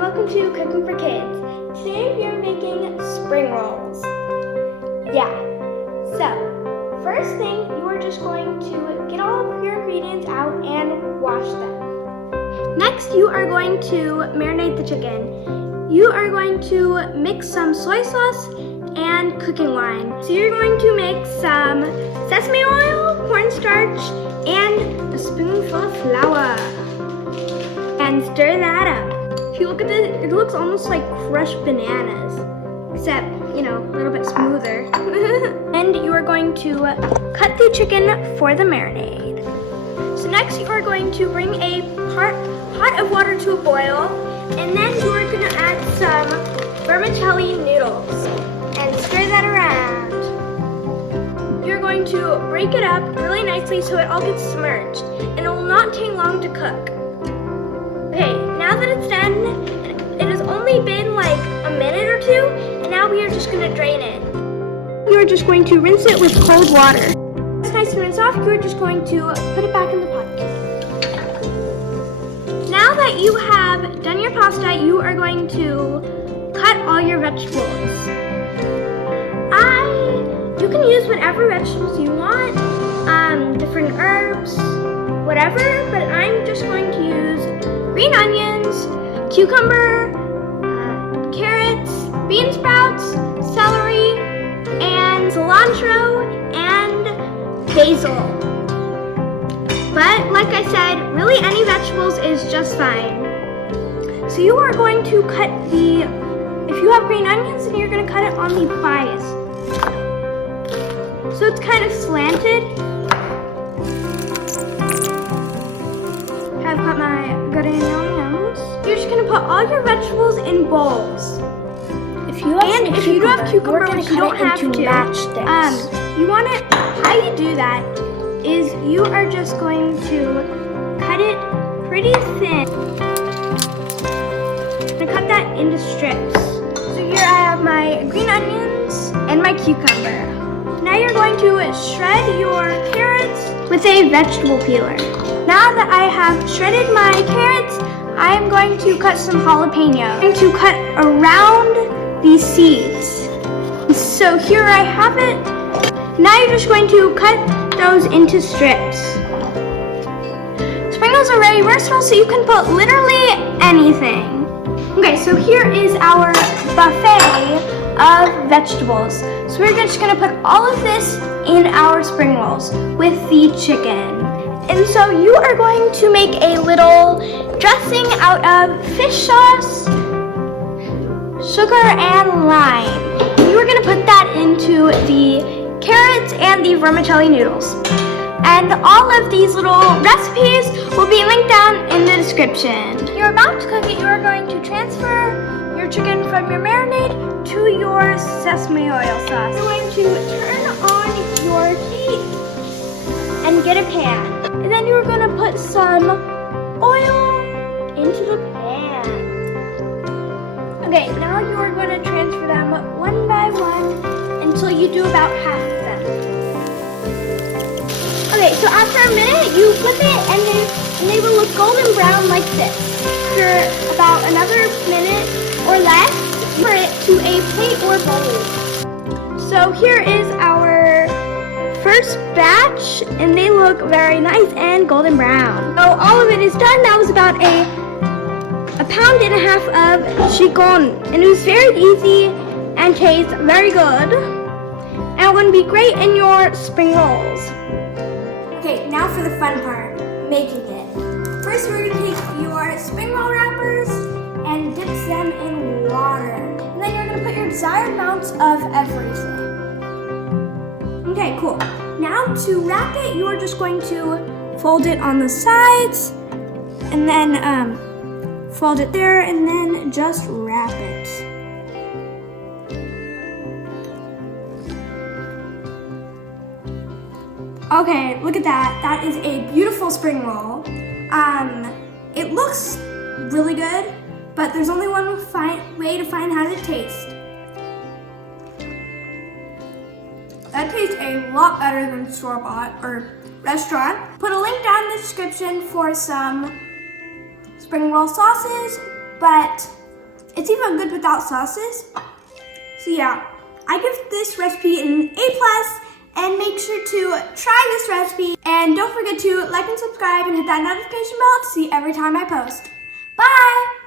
welcome to Cooking for Kids. Today we are making spring rolls. Yeah, so first thing, you are just going to get all of your ingredients out and wash them. Next, you are going to marinate the chicken. You are going to mix some soy sauce and cooking wine. So you're going to mix some sesame oil, cornstarch, and a spoonful of flour. And stir that up. If you look at this, it looks almost like crushed bananas, except, a little bit smoother. And you are going to cut the chicken for the marinade. So next you are going to bring a pot of water to a boil, and then you are going to add some vermicelli noodles and stir that around. You're going to break it up really nicely so it all gets submerged, and it will not take long to cook. Okay, now that it's done, it has only been like a minute or two, and now we are just going to drain it. You are just going to rinse it with cold water. It's nice and rinsed off, you are just going to put it back in the pot. Now that you have done your pasta, you are going to cut all your vegetables. You can use whatever vegetables you want, different herbs, whatever, but I'm just going to use green onions, cucumber, carrots, bean sprouts, celery, and cilantro, and basil. But like I said, really any vegetables is just fine. So you are going to cut if you have green onions, then you're going to cut it on the thighs. So it's kind of slanted. I've got my good onions. You're just gonna put all your vegetables in bowls. If you do have cucumber, which you don't have to, match this. How you do that is you are just going to cut it pretty thin. I'm gonna cut that into strips. So here I have my green onions and my cucumber. Now you're going to shred your carrots with a vegetable peeler. Now that I have shredded my carrots, I am going to cut some jalapeno. I'm going to cut around these seeds. So here I have it. Now you're just going to cut those into strips. Spring rolls are very versatile, so you can put literally anything. Okay, so here is our buffet of vegetables. So we're just going to put all of this in our spring rolls with the chicken. And so you are going to make a little dressing out of fish sauce, sugar, and lime. You are going to put that into the carrots and the vermicelli noodles. And all of these little recipes will be linked down in the description. You're about to cook it. You are going to transfer your chicken from your marinade to your sesame oil sauce. You're going to turn on your heat and get a pan. And then you're going to put some oil into the pan. Okay, now you are going to transfer them one by one until you do about half of them. Okay, so after a minute, you flip it and they will look golden brown like this. After about another minute or less, pour it to a plate or bowl. So here is our first batch, and they look very nice and golden brown. So all of it is done. That was about a pound and a half of chicken, and it was very easy and tastes very good, and it would be great in your spring rolls. Okay, now for the fun part, making it. First, we're going to take your spring roll wrappers and dip them in water, and then you're going to put your desired amounts of everything. Okay, cool. Now to wrap it, you are just going to fold it on the sides, and then fold it there, and then just wrap it. Okay, look at that. That is a beautiful spring roll. It looks really good, but there's only one way to find how to taste. That tastes a lot better than store-bought or restaurant. Put a link down in the description for some spring roll sauces, but It's even good without sauces. So yeah, I give this recipe an A+, and make sure to try this recipe. And don't forget to like and subscribe and hit that notification bell to see every time I post. Bye!